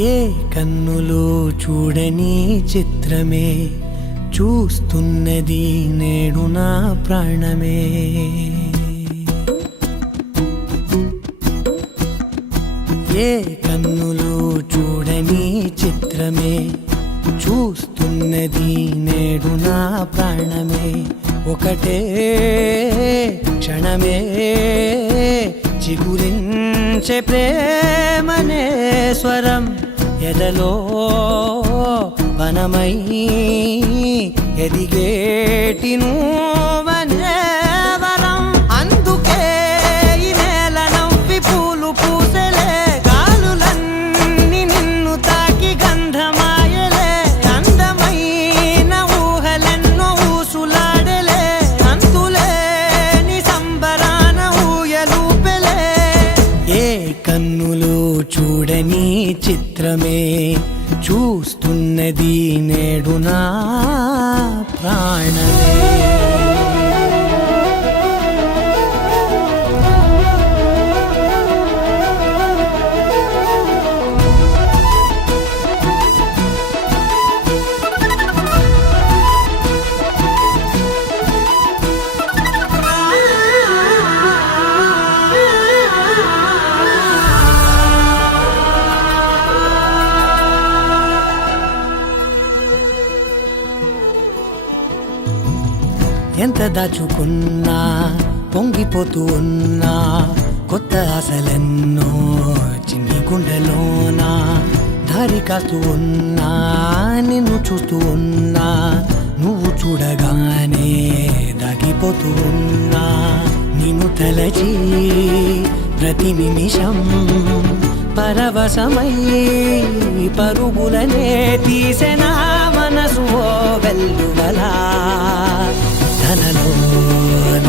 ఏ కన్నులు చూడని చిత్రమే చూస్తున్నది నేడు నా ప్రాణమే. ఏ కన్నులు చూడని చిత్రమే చూస్తున్నది నేడు నా ప్రాణమే. ఒకటే క్షణమే చిగురించే ప్రేమనే స్వరం ఎదలో వనమై ఎదిగేటి నువ్వనే వరం. అందుకే ఈ నేల నవ్వి పూలు పూసెలే, గాలులన్నీ నిన్ను తాకి గంధమాయలే. అందమైన ఊహలెన్నో ఊసులాడలే, అంతులేని సంబరాన ఊయలూపెలే. ఏ కన్నులు చూడని చిత్రమే చూస్తున్నది నేడు నా ప్రాణమే. ఎంత దాచుకున్నా పొంగిపోతూ ఉన్నా, కొత్త ఆశలెన్నో చిన్ని గుండెలోనా దారి కాస్తూ ఉన్నా. నిన్ను చూస్తూ ఉన్నా, నువ్వు చూడగానే దాగిపోతూ ఉన్నా. నిన్ను తలచి ప్రతి నిమిషం పరవశమై పరుగులనే తీసెనా మనసు ఓ వెల్లువలా. తనలోన